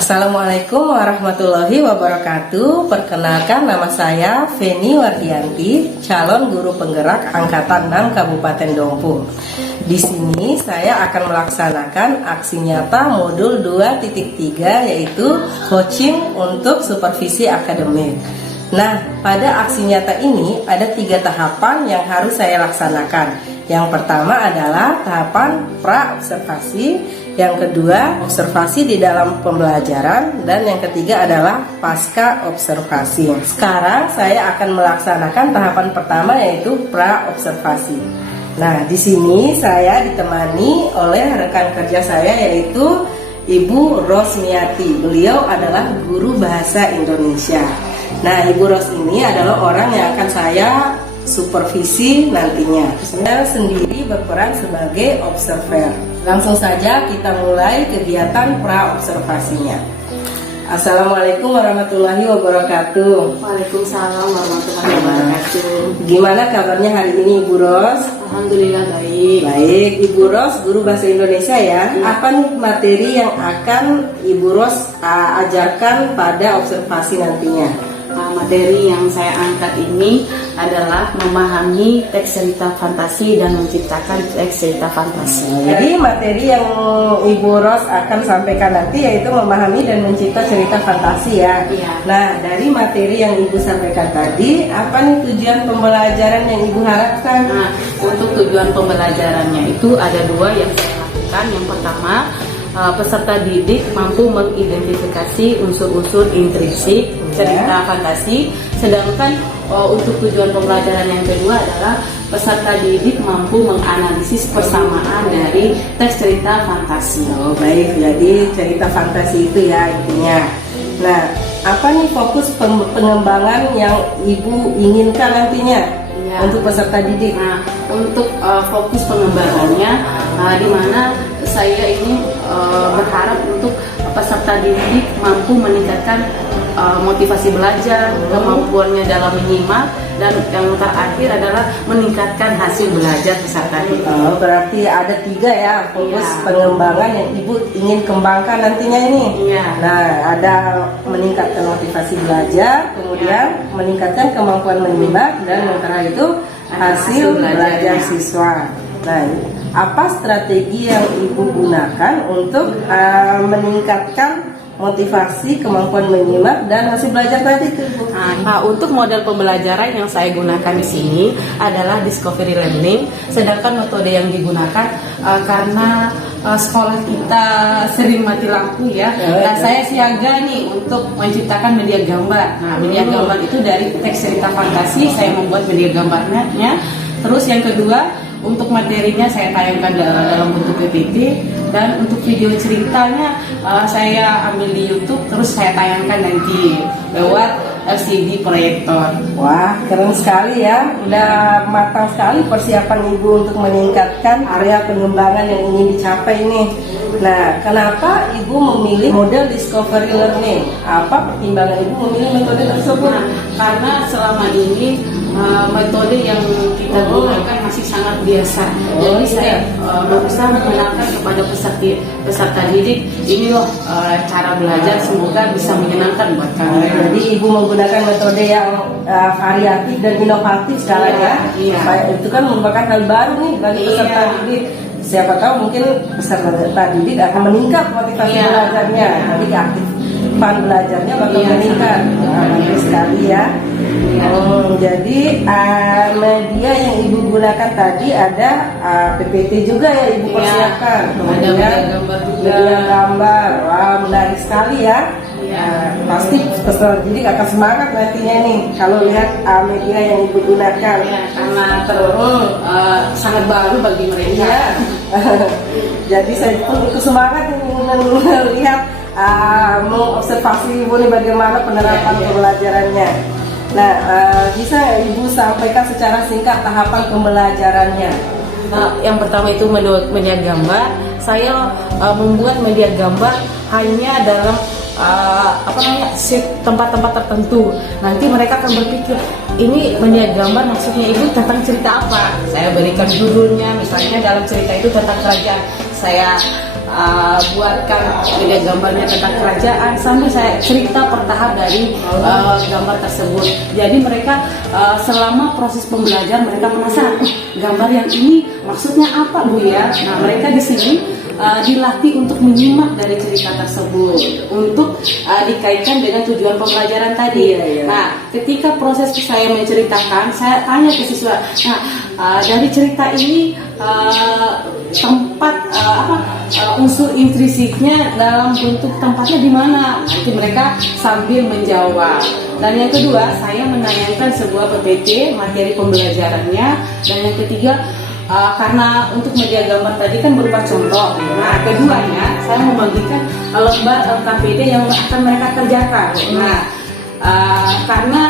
Assalamualaikum warahmatullahi wabarakatuh. Perkenalkan, nama saya Feni Wardianti, calon guru penggerak Angkatan 6 Kabupaten Dompu. Di sini saya akan melaksanakan aksi nyata modul 2.3, yaitu coaching untuk supervisi akademik. Nah, pada aksi nyata ini ada 3 tahapan yang harus saya laksanakan. Yang pertama adalah tahapan pra-observasi, yang kedua observasi di dalam pembelajaran, dan yang ketiga adalah pasca observasi. Sekarang saya akan melaksanakan tahapan pertama, yaitu pra-observasi. Nah, di sini saya ditemani oleh rekan kerja saya, yaitu Ibu Rosmiati. Beliau adalah guru bahasa Indonesia. Nah, Ibu Ros ini adalah orang yang akan saya supervisi nantinya. Saya sendiri berperan sebagai observer. Langsung saja kita mulai kegiatan pra-observasinya. Assalamualaikum warahmatullahi wabarakatuh. Waalaikumsalam warahmatullahi wabarakatuh. Gimana kabarnya hari ini, Ibu Ros? Alhamdulillah baik. Baik, Ibu Ros guru bahasa Indonesia ya. Apa nih materi yang akan Ibu Ros ajarkan pada observasi nantinya? Materi yang saya angkat ini adalah memahami teks cerita fantasi dan menciptakan teks cerita fantasi. Jadi materi yang Ibu Ros akan sampaikan nanti yaitu memahami dan mencipta cerita fantasi ya. Iya. Nah, dari materi yang Ibu sampaikan tadi, apa nih tujuan pembelajaran yang Ibu harapkan? Nah, untuk tujuan pembelajarannya itu ada 2 yang saya lakukan. Yang pertama, peserta didik mampu mengidentifikasi unsur-unsur intrinsik cerita fantasi. Sedangkan untuk tujuan pembelajaran yang kedua adalah peserta didik mampu menganalisis persamaan dari teks cerita fantasi. Oh baik, jadi cerita fantasi itu ya intinya. Nah, apa nih fokus pengembangan yang Ibu inginkan nantinya untuk peserta didik? Nah, untuk fokus pengembangannya di mana saya ini berharap untuk peserta didik mampu meningkatkan motivasi belajar, kemampuannya dalam menyimak, dan yang terakhir adalah meningkatkan hasil belajar peserta didik. Oh, berarti ada 3 ya fokus pengembangan yang Ibu ingin kembangkan nantinya ini. Iya. Nah, ada meningkatkan motivasi belajar, kemudian meningkatkan kemampuan menyimak, dan yang terakhir itu hasil belajar siswa. Nah, apa strategi yang Ibu gunakan untuk meningkatkan motivasi, kemampuan menyimak, dan hasil belajar tadi itu? Nah, untuk model pembelajaran yang saya gunakan di sini adalah discovery learning. Sedangkan metode yang digunakan karena sekolah kita sering mati lampu ya. Nah, saya siaga nih untuk menciptakan media gambar. Nah, media gambar itu dari teks cerita fantasi, saya membuat media gambarnya. Terus yang kedua, untuk materinya saya tayangkan dalam bentuk PPT, dan untuk video ceritanya saya ambil di YouTube, terus saya tayangkan nanti lewat LCD proyektor. Wah, keren sekali ya. Udah matang sekali persiapan Ibu untuk meningkatkan area pengembangan yang ingin dicapai ini. Nah, kenapa Ibu memilih model discovery learning? Apa pertimbangan Ibu memilih metode tersebut? Nah, karena selama ini metode yang kita gunakan masih sangat biasa. Jadi saya berusaha mengenalkan kepada peserta didik ini loh cara belajar, semoga bisa menyenangkan buat kalian. Jadi Ibu menggunakan metode yang variatif dan inovatif sekarang ya. Iya. Itu kan merupakan hal baru nih bagi peserta didik. Siapa tahu mungkin peserta didik akan meningkat motivasi belajarnya. Jadi aktifan belajarnya bakal meningkat. Nah, bagus sekali ya. Jadi media yang Ibu gunakan tadi ada PPT juga ya Ibu persiapkan. Ada media gambar juga. Media gambar. Wah, menarik sekali ya. Pasti peserta didik akan semangat nantinya nih kalau lihat media yang Ibu gunakan. Karena sangat baru bagi mereka. Ya. Jadi saya pun ikut semangat melihat mengobservasi Ibu nih bagaimana penerapan pembelajarannya. Nah, bisa Ibu sampaikan secara singkat tahapan pembelajarannya? Yang pertama itu media gambar. Saya membuat media gambar hanya dalam tempat-tempat tertentu. Nanti mereka akan berpikir, ini media gambar maksudnya Ibu tentang cerita apa? Saya berikan judulnya, misalnya dalam cerita itu tentang kerajaan. Saya buatkan media gambarnya tentang kerajaan, sambil saya cerita per tahap dari gambar tersebut. Jadi mereka selama proses pembelajaran mereka penasaran, gambar yang ini maksudnya apa Bu ya? Nah mereka di sini dilatih untuk menyimak dari cerita tersebut untuk dikaitkan dengan tujuan pembelajaran tadi. Nah, ketika proses saya menceritakan, saya tanya ke siswa, dari cerita ini tempat unsur intrisiknya dalam bentuk tempatnya di mana? Nanti mereka sambil menjawab. Dan yang kedua, saya menanyakan sebuah PPT materi pembelajarannya. Dan yang ketiga, karena untuk media gambar tadi kan berupa contoh. Nah, keduanya saya membagikan lembar LKPD yang akan mereka kerjakan. Nah, karena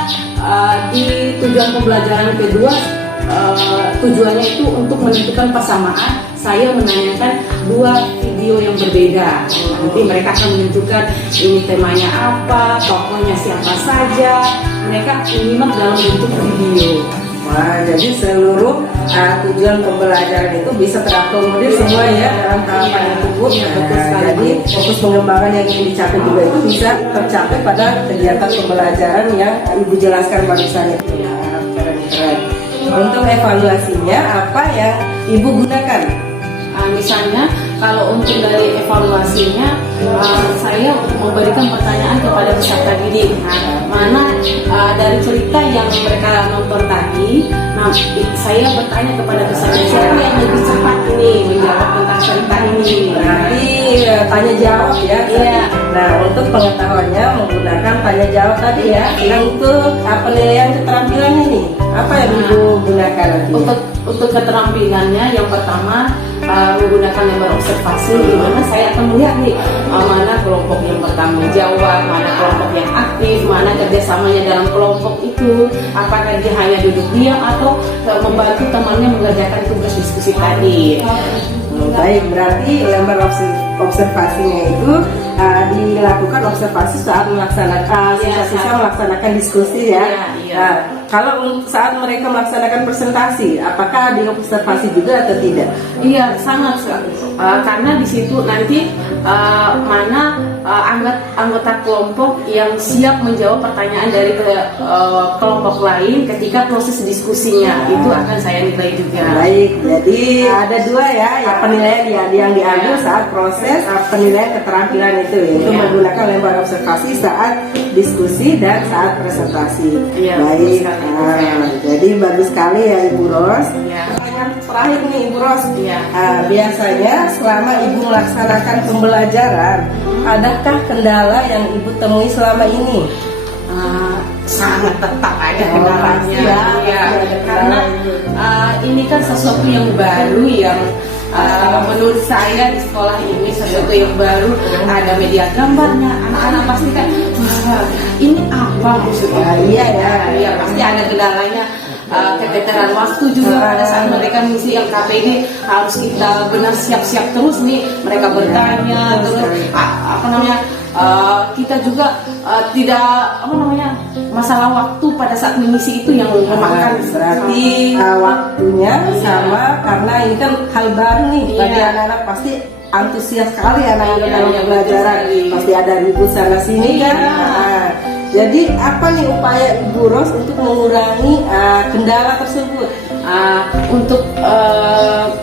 di tujuan pembelajaran kedua tujuannya itu untuk menentukan persamaan, saya menanyakan dua video yang berbeda. Nanti mereka akan menentukan ini temanya apa, tokohnya siapa saja. Mereka menyimak dalam bentuk video. Wah, jadi seluruh tujuan pembelajaran itu bisa terakomodir semua ya dalam tahapan tersebut. Jadi fokus pengembangan yang ingin dicapai juga itu bisa tercapai pada kegiatan pembelajaran yang Ibu jelaskan barusan itu. Keren. Untuk evaluasinya apa yang Ibu gunakan? Misalnya kalau untuk dari evaluasinya, saya memberikan pertanyaan kepada peserta didik. Mana dari cerita yang mereka nonton tadi, saya bertanya kepada peserta siapa yang lebih cepat ini menjawab tentang cerita ini. Berarti tanya jawab ya. Iya. Nah, untuk pengetahuannya menggunakan tanya jawab tadi ya. Untuk penilaian keterampilannya nih, apa yang Ibu gunakan nanti? Untuk keterampilannya yang pertama menggunakan lembar observasi, di mana saya akan melihat nih mana kelompok yang bertanggung jawab, mana kelompok yang aktif, mana kerjasamanya dalam kelompok itu, apakah dia hanya duduk diam atau membantu temannya mengerjakan tugas diskusi tadi. Baik, berarti lembar observasinya itu dilakukan observasi saat melaksanakan siswa melaksanakan diskusi ya. Nah, kalau saat mereka melaksanakan presentasi, apakah diobservasi juga atau tidak? Iya, sangat karena di situ nanti mana anggota kelompok yang siap menjawab pertanyaan dari kelompok lain ketika proses diskusinya itu akan saya nilai juga. Baik, jadi ada dua ya penilaian yang diambil saat proses penilaian keterampilan itu, yaitu menggunakan lembar observasi saat diskusi dan saat presentasi. Baik, jadi bagus sekali ya Ibu Ros. Pertanyaan terakhir nih Ibu Ros. Biasanya selama Ibu melaksanakan pembelajaran, adakah kendala yang Ibu temui selama ini? Sangat tetap ada kendalanya. Karena ini kan sesuatu yang baru yang menurut saya di sekolah ini sesuatu yang baru, ada media gambarnya, anak-anak pasti kan ini apa maksudnya? Iya pasti ada kendalanya. Keteteran waktu juga pada saat mereka mengisi LKPD harus kita benar siap-siap terus nih, mereka bertanya terus kita juga tidak masalah waktu pada saat mengisi itu yang memakan. Berarti waktunya sama karena ini kan hal baru nih bagi anak-anak, pasti antusias sekali anak-anak dalam pembelajaran, pasti ada ribut sana sini kan. Jadi apa nih upaya Ibu Ros untuk mengurangi kendala tersebut? Untuk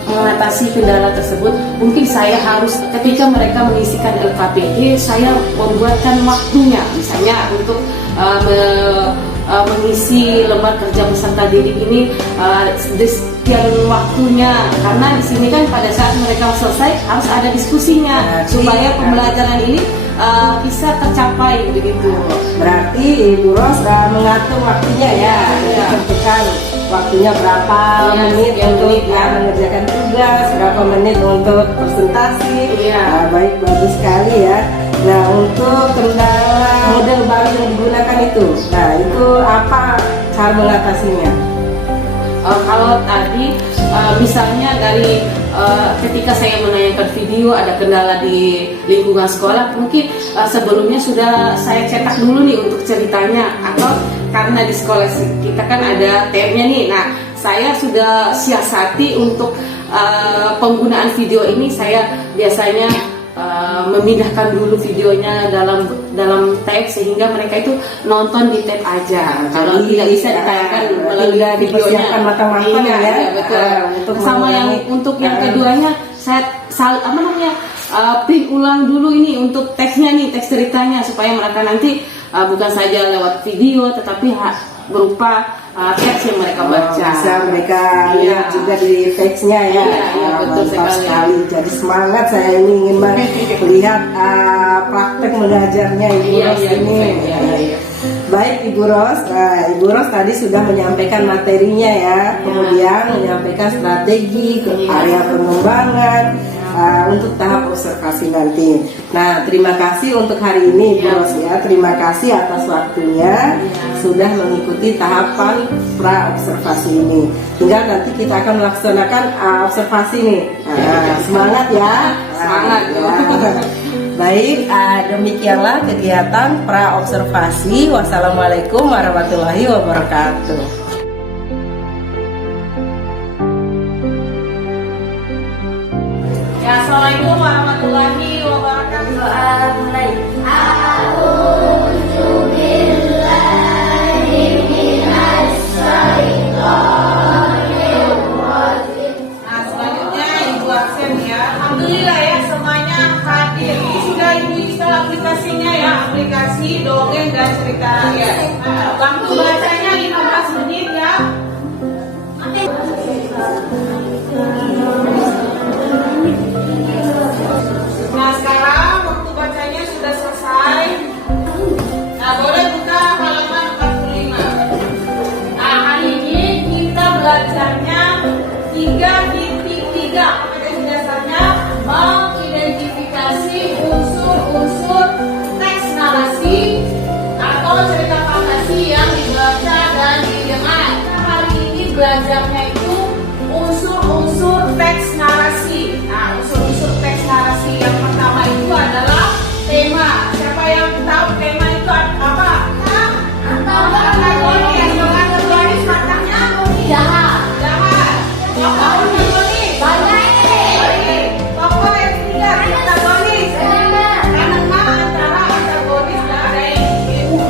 mengatasi kendala tersebut, mungkin saya harus ketika mereka mengisikan LKPD, saya membuatkan waktunya, misalnya untuk mengisi lembar kerja peserta didik ini sekian waktunya, karena di sini kan pada saat mereka selesai harus ada diskusinya supaya pembelajaran ini bisa tercapai begitu. Berarti Ibu Ros mengatur waktunya ya, tentukan waktunya berapa menit untuk mengerjakan tugas, berapa menit untuk presentasi. Baik, bagus sekali ya. Nah, untuk kendala model baru yang digunakan itu apa cara mengatasinya? Kalau tadi misalnya dari ketika saya menanyakan video ada kendala di lingkungan sekolah, mungkin sebelumnya sudah saya cetak dulu nih untuk ceritanya, atau karena di sekolah kita kan ada TM-nya nih, nah saya sudah siasati untuk penggunaan video ini. Saya biasanya memindahkan dulu videonya dalam tab sehingga mereka itu nonton di tab aja. Kalau Jadi, tidak bisa ditayangkan melalui videonya. dipersiapkan matang-matang Iya, ya. iya, betul. Untuk Sama yang untuk yang keduanya saya print ulang dulu ini untuk teksnya nih, teks ceritanya supaya mereka nanti bukan saja lewat video tetapi berupa teks yang mereka baca. Bisa mereka Iya. lihat juga di teksnya ya. Iya, betul Mantap sekali. sekali. Jadi semangat saya ini ingin melihat praktek mengajarnya Ibu Ros ini. Iya. Baik Ibu Ros, Ibu Ros tadi sudah menyampaikan materinya ya, kemudian menyampaikan strategi area pengembangan untuk tahap observasi nanti. Nah, terima kasih untuk hari ini Ibu Ros ya. Terima kasih atas waktunya sudah mengikuti tahapan pra observasi ini. Tinggal nanti kita akan melaksanakan observasi nih. Semangat ya. Semangat. Baik, demikianlah kegiatan pra observasi. Wassalamualaikum warahmatullahi wabarakatuh. Ya, assalamualaikum warahmatullahi wabarakatuh. Nah, selanjutnya Ibu Aksen ya. Alhamdulillah ya semuanya hadir. Ini sudah Ibu install aplikasinya ya, aplikasi dongeng dan cerita rakyat. Nah, waktu bacanya 15 menit ya. Nah, sekarang waktu bacanya sudah selesai. Nah, boleh buka halaman 45. Nah, hari ini kita belajarnya 3.3. Materi dasarnya mengidentifikasi unsur-unsur teks narasi atau cerita fantasi yang dibaca dan didengar. Nah, hari ini belajarnya itu unsur-unsur teks narasi. Nah, unsur-unsur teks narasi yang pertama itu adalah tema. Siapa yang tahu tema itu apa? Antagonis. Dengan antagonis maknanya jahat. Tokoh antagonis. Baik. Tokoh yang ketiga antagonis. Karena antara antagonis dan ilmu.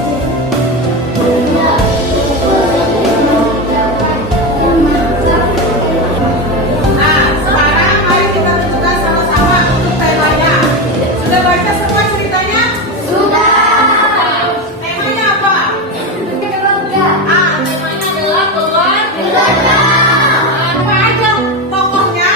Nah, sekarang mari kita tentukan sama-sama untuk temanya. Sudah baca semua ceritanya? Sudah. Temanya apa? Temanya adalah keluarga. Apa aja tokohnya?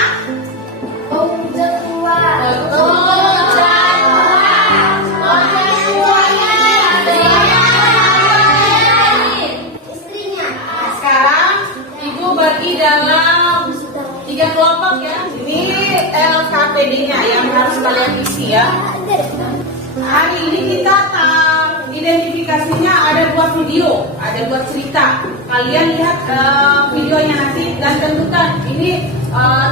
Sekarang Ibu bagi dalam 3 kelompok ya. Ini LKPD-nya yang harus kalian isi ya. Hari ini kita identifikasinya ada 2 video, ada 2 cerita. Kalian lihat videonya nanti dan tentukan ini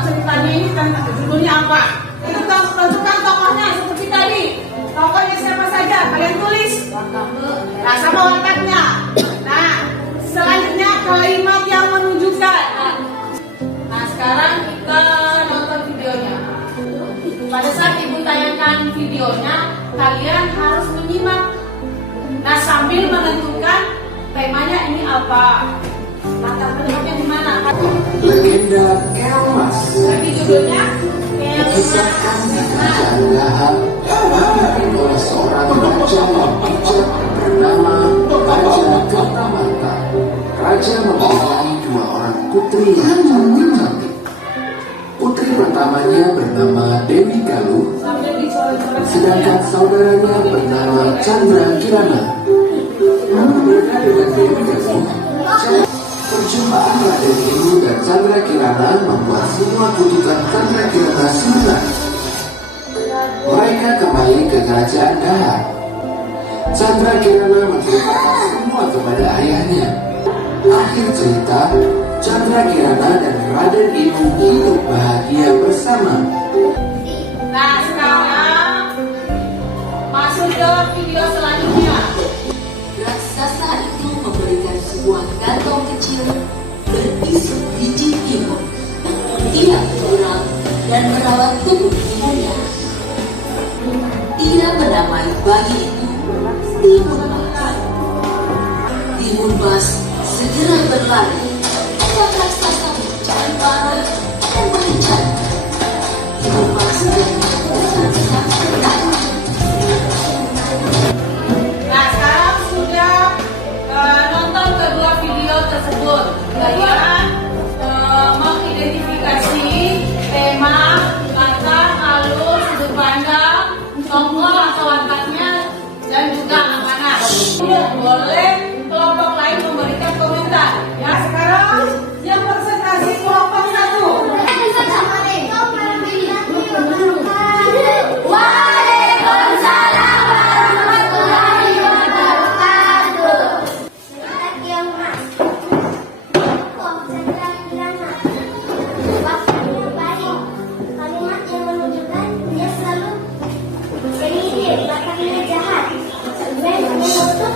ceritanya ini tentang judulnya apa. Tentukan tokohnya seperti tadi. Tokohnya siapa saja? Kalian tulis. Nah, sama wataknya. Nah, selanjutnya kalimat yang menunjukkan. Nah, sekarang kita nonton videonya. Pada saat Ibu tayangkan videonya, kalian harus menyimak. Nah, sambil menentukan temanya ini apa. Latar belakangnya di mana? Legenda Kelmas. Jadi judulnya Kisahkan di kerajaan Dahab dipimpin oleh seorang raja yang bijak bernama Raja Gautamata. Raja mempunyai 2 orang putri yang cantik-cantik. Putri pertamanya bernama Dewi Galuh, sambil dicoret-coret. sedangkan saudaranya bernama Chandra Kirana. Berbeda dengan Dewi Galuh, perjumpaan Raden Ibu dan Chandra Kirana membuat semua kutukan Chandra Kirana sirna. Mereka kembali ke kerajaan Dahab. Chandra Kirana menceritakan semua kepada ayahnya. Akhir cerita, Chandra Kirana dan Raden Ibu hidup bahagia bersama. Nah, sekarang masuk ke video selanjutnya. Raksasa itu memberikan sebuah kantong kecil berisi biji timun yang dia kurang dan merawat tubuh ibunya. damai bayi itu Timun Mas. Timun Mas segera berlari ke raksasa pecahan parah dan mengejar. Timun Mas dan raksasa takut. Nah, sekarang sudah nonton kedua video tersebut. Kalian mengidentifikasi tema, kata, alur, sudut pandang, tokoh atau wataknya, dan juga anak-anak. Boleh kelompok lain memberikan komentar. Ya, sekarang yang presentasi kelompok 1. Waalaikumsalam warahmatullahi wabarakatuh. Selamat siang, Mas. Chandra Kirana. Waktunya baik. Kalimat yang menunjukkan dia selalu sendiri, belakangnya jahat. Menutup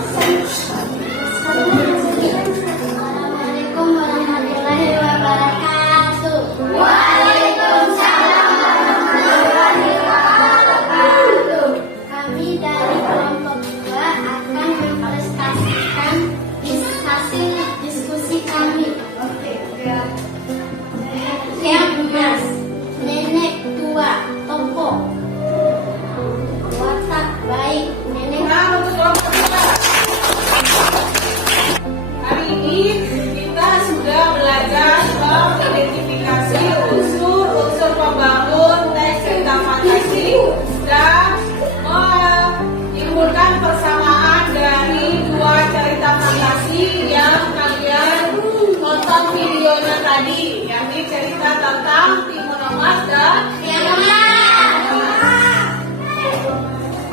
Assalamualaikum warahmatullahi wabarakatuh. Waalaikumsalam warahmatullahi wabarakatuh. Kami dari kelompok 2 akan mempresentasikan hasil diskusi kami. Yang Mas, nenek tua, tokoh, watak baik, nenek. Nah, untuk kelompok 2. Hari ini kita sudah belajar mengidentifikasi unsur-unsur pembangun teks cerita fantasi dan menyimpulkan persamaan dari dua cerita fantasi yang kalian tonton videonya tadi, yakni cerita tentang Timun Mas dan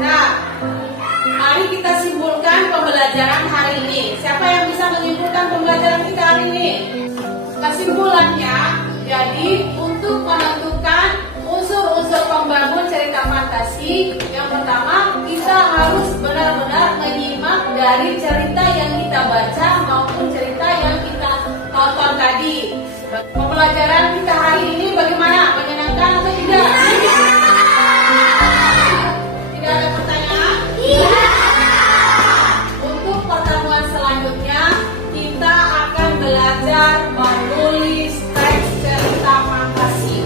Nah, mari kita simpulkan pembelajaran hari ini. Siapa yang bisa menyimpulkan pembelajaran kita hari ini? Kesimpulannya, jadi untuk menentukan unsur-unsur pembangun cerita fantasi, yang pertama kita harus benar-benar menyimak dari cerita yang kita baca maupun cerita yang kita tonton tadi. Pembelajaran kita hari ini bagaimana? Menyenangkan atau tidak? Tidak ada pertanyaan? Untuk pertemuan selanjutnya kita akan belajar menulis teks cerita fantasi.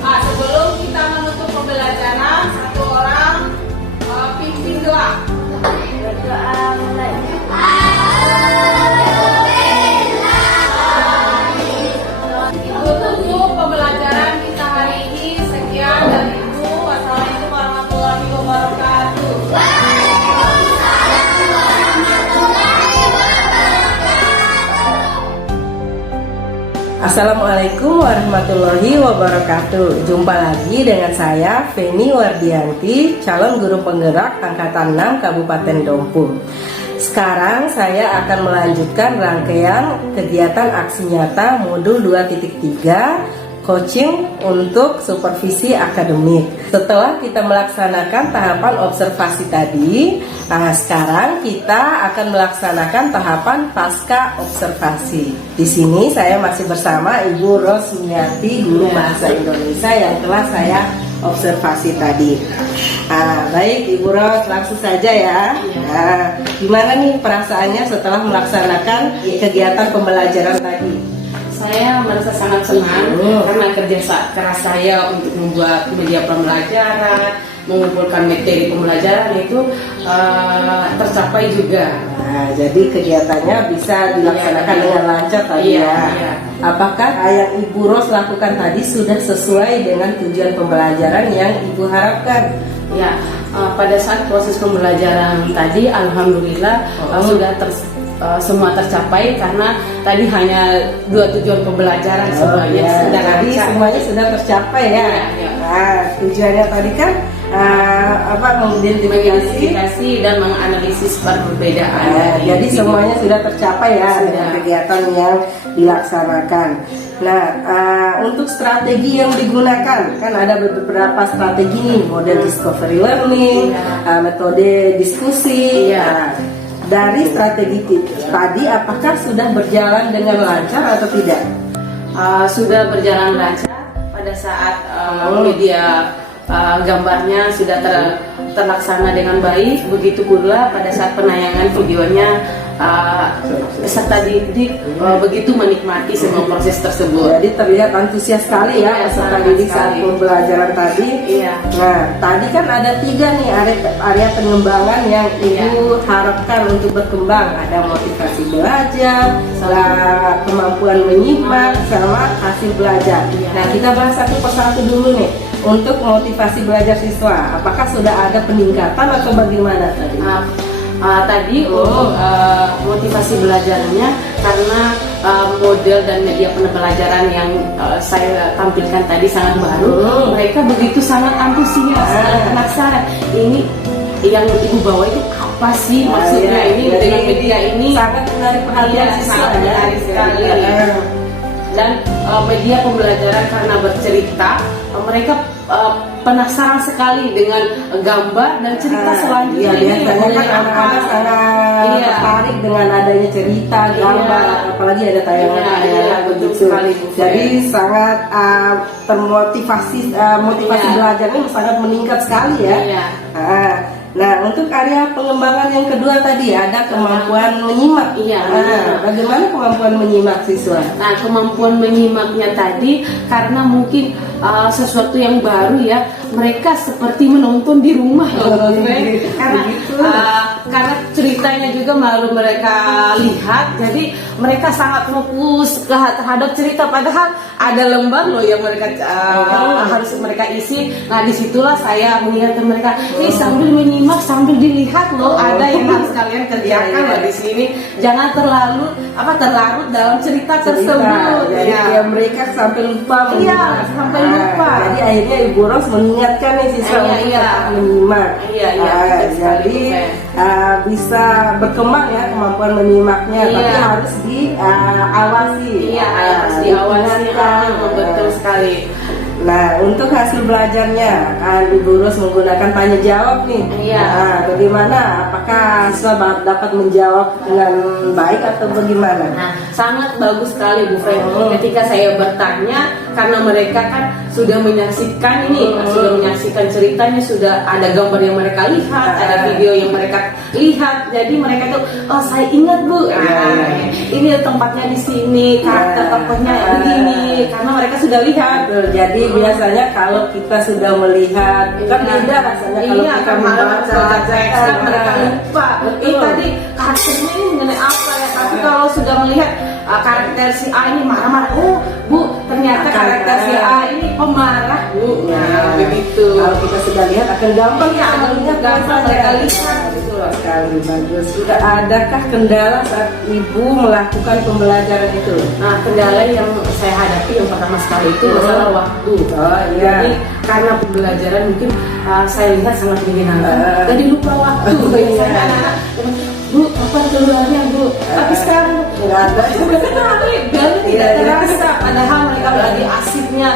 Sebelum kita menutup pembelajaran, satu orang pimpin doa. Berdoa mulainya. Untuk pembelajaran kita hari ini sekian dari Ibu. Wassalamualaikum warahmatullahi wabarakatuh. Assalamualaikum warahmatullahi wabarakatuh. Jumpa lagi dengan saya Feni Wardianti, calon guru penggerak angkatan 6 Kabupaten Dompu. Sekarang saya akan melanjutkan rangkaian kegiatan aksi nyata modul 2.3 coaching untuk supervisi akademik. Setelah kita melaksanakan tahapan observasi tadi, sekarang kita akan melaksanakan tahapan pasca observasi. Di sini saya masih bersama Ibu Rosmiati, guru bahasa Indonesia yang telah saya observasi tadi. Baik Ibu Ros, langsung saja ya. Gimana nih perasaannya setelah melaksanakan kegiatan pembelajaran tadi? Saya merasa sangat senang karena kerja keras saya untuk membuat media pembelajaran, mengumpulkan materi pembelajaran itu tercapai juga. Jadi kegiatannya bisa dilaksanakan dengan lancar tadi ya. Apakah yang Ibu Ros lakukan tadi sudah sesuai dengan tujuan pembelajaran yang Ibu harapkan? Ya, pada saat proses pembelajaran tadi, alhamdulillah sudah semua tercapai karena tadi hanya 2 tujuan pembelajaran semuanya sudah jadi lancar. semuanya sudah tercapai ya. Tujuannya tadi kan mengidentifikasi dan menganalisis perbedaan. Jadi semuanya sudah tercapai ya dengan kegiatan yang dilaksanakan. Nah, untuk strategi yang digunakan kan ada beberapa strategi nih, model discovery learning, metode diskusi. Dari strategi tadi, apakah sudah berjalan dengan lancar atau tidak? Sudah berjalan lancar pada saat media gambarnya sudah terlaksana dengan baik. Begitu pula pada saat penayangan videonya, peserta didik begitu menikmati semua proses tersebut. Jadi terlihat antusias sekali ya Iya, peserta sangat didik saat sekali. pembelajaran tadi. Iya. Nah, tadi kan ada 3 nih area pengembangan yang Ibu harapkan untuk berkembang. Ada motivasi belajar, kemampuan menyimak, sama hasil belajar. Nah, kita bahas satu persatu dulu nih. Untuk motivasi belajar siswa, apakah sudah ada peningkatan atau bagaimana tadi? Tadi untuk motivasi belajarnya, karena model dan media pembelajaran yang saya tampilkan tadi sangat baru, mereka begitu sangat antusias dan penasaran. Ini yang Ibu bawa itu apa sih maksudnya? Ini Jadi dengan media ini sangat menarik perhatian siswa sangat ya. menarik sekali. Dan media pembelajaran karena bercerita, mereka penasaran sekali dengan gambar dan cerita selanjutnya. Iya, biasanya kan Apa? anak-anak sangat Iya. tertarik dengan adanya cerita, gambar, apalagi ada tayangan Iya, betul sekali, Bu. Jadi sangat termotivasi, motivasi Iya. belajarnya sangat meningkat sekali ya. Iya. Nah, untuk area pengembangan yang kedua tadi ada kemampuan menyimak. Iya. Bagaimana kemampuan menyimak siswa? Nah, kemampuan menyimaknya tadi karena mungkin sesuatu yang baru ya, mereka seperti menonton di rumah karena ceritanya juga malu mereka lihat, jadi mereka sangat fokus terhadap cerita, padahal ada lembar loh yang mereka harus mereka isi. Nah, disitulah saya mengingatkan mereka, sambil menyimak sambil dilihat loh, ada yang harus kalian kerjakan loh di sini, jangan terlarut dalam cerita tersebut. Jadi Ya. mereka sampai lupa. Iya, sampai lupa. Jadi akhirnya Ibu Ros mengingatkan nih siswa Iya, untuk iya. tetap menyimak. Iya, betul sekali, Jadi Bu. bisa berkembang ya kemampuan menyimaknya, Iya. tapi harus diawasi. Iya, harus diawasi. diingatkan. Betul sekali. Nah, untuk hasil belajarnya Ibu Ros menggunakan tanya jawab nih. Iya. Bagaimana? Apakah siswa dapat menjawab dengan baik atau bagaimana? Nah, sangat bagus sekali Bu Fred. Ketika saya bertanya, karena mereka kan sudah menyaksikan ini, sudah menyaksikan ceritanya, sudah ada gambar yang mereka lihat, ada video yang mereka lihat. Jadi mereka tuh, oh saya ingat Bu, ini tempatnya di sini, karakter tokohnya begini, karena mereka sudah lihat. Betul. Jadi biasanya kalau kita sudah melihat kan beda rasanya kalau Iya, kita kan membaca teks kan mereka lupa. Tadi karakternya ini mengenai apa ya? Tapi kalau sudah melihat karakter si A ini marah-marah, oh Bu, ternyata karakter si A ini pemarah Bu. Nah, begitu. Kalau kita sudah lihat akan gampang ya melihat gampang mereka lihat. Betul sekali, bagus. Sudah adakah kendala saat Ibu melakukan pembelajaran itu? Nah, kendala yang saya hadapi yang pertama sekali itu masalah waktu. Oh iya. Jadi karena pembelajaran mungkin saya lihat sangat menyenangkan. Jadi lupa waktu. Biasanya anak-anak, Bu, kapan keluarnya Bu? Tapi sekarang Nggak ada. sekali, dan tidak terasa. Padahal mereka lagi asiknya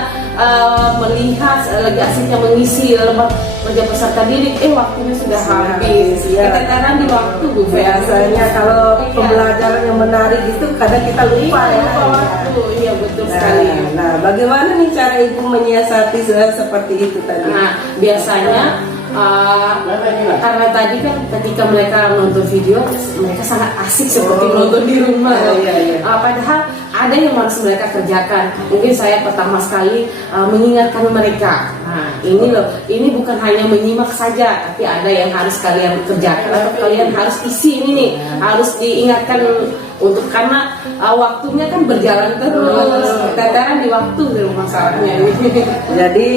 melihat, lagi asiknya mengisi lembar kerja peserta didik. Waktunya sudah habis. Iya. Keteteran di waktu Bu. Biasanya kalau pembelajaran yang menarik itu kadang kita lupa ya. Lupa waktu. Iya, betul sekali. Nah, bagaimana nih cara Ibu menyiasati seperti itu tadi? Nah, biasanya karena tadi kan ketika mereka nonton video, mereka sangat asik seperti nonton di rumah. Iya. Padahal ada yang harus mereka kerjakan. Mungkin saya pertama sekali mengingatkan mereka. Nah, ini loh, ini bukan hanya menyimak saja, tapi ada yang harus kalian kerjakan atau kalian harus isi ini nih, harus diingatkan untuk karena waktunya kan berjalan terus, keteteran di waktu di masalahnya. Jadi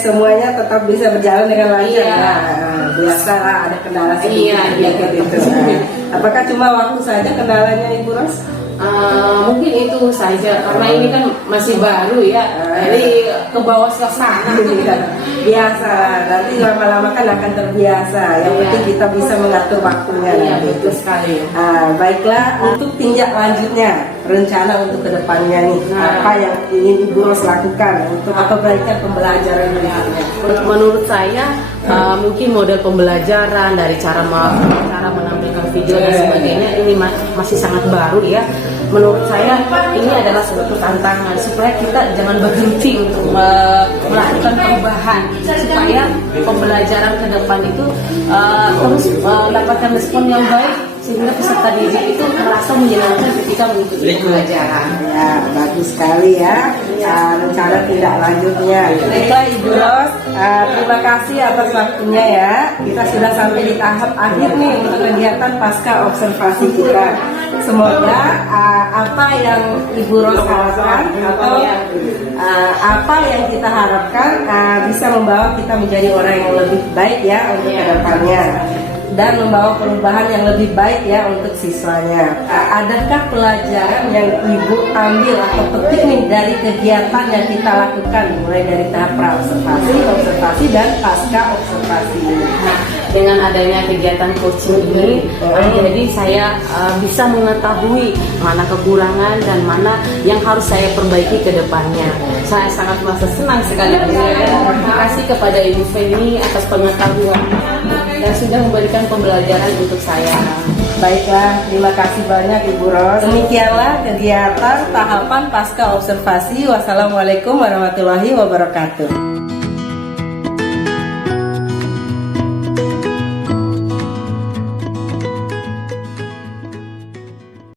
semuanya tetap bisa berjalan dengan lancar. Iya. Nah, biasalah ada kendala sedikit. Iya, gitu. Nah, apakah cuma waktu saja kendalanya Ibu Ros? Mungkin itu saja karena ini kan masih baru ya, jadi ke bawah suasana. Biasa, nanti lama-lama kan akan terbiasa. Yang Iya. penting kita bisa mengatur waktunya. Iya, nanti. betul sekali. Baiklah, untuk tinjak lanjutnya, rencana untuk kedepannya nih, apa yang ingin Ibu Ros lakukan untuk perbaikan pembelajaran berikutnya? Menurut saya mungkin model pembelajaran dari cara menampilkan video dan sebagainya ini masih sangat baru ya. Menurut saya ini adalah suatu tantangan supaya kita jangan berhenti untuk melakukan perubahan, supaya pembelajaran ke depan itu terus mendapatkan respon yang baik, sehingga peserta didik itu merasa menyenangkan ketika mengikuti pembelajaran. Ya, bagus sekali ya rencana tindak lanjutnya. Baiklah Ibu Ros, terima kasih atas waktunya ya. Kita sudah sampai di tahap akhir nih untuk kegiatan pasca observasi kita. Semoga apa yang Ibu Ros harapkan atau apa yang kita harapkan bisa membawa kita menjadi orang yang lebih baik ya untuk kedepannya, dan membawa perubahan yang lebih baik ya untuk siswanya. Adakah pelajaran yang Ibu ambil atau petik nih dari kegiatan yang kita lakukan mulai dari tahap pra-observasi, observasi, dan pasca observasi ini? Nah, dengan adanya kegiatan coaching ini, jadi saya bisa mengetahui mana kekurangan dan mana yang harus saya perbaiki ke depannya. Saya sangat merasa senang sekali. Terima kasih kepada Ibu Feni atas pengetahuan dan sudah memberikan pembelajaran untuk saya. Baiklah, terima kasih banyak Ibu Ros. Demikianlah kegiatan tahapan pasca observasi. Wassalamualaikum warahmatullahi wabarakatuh.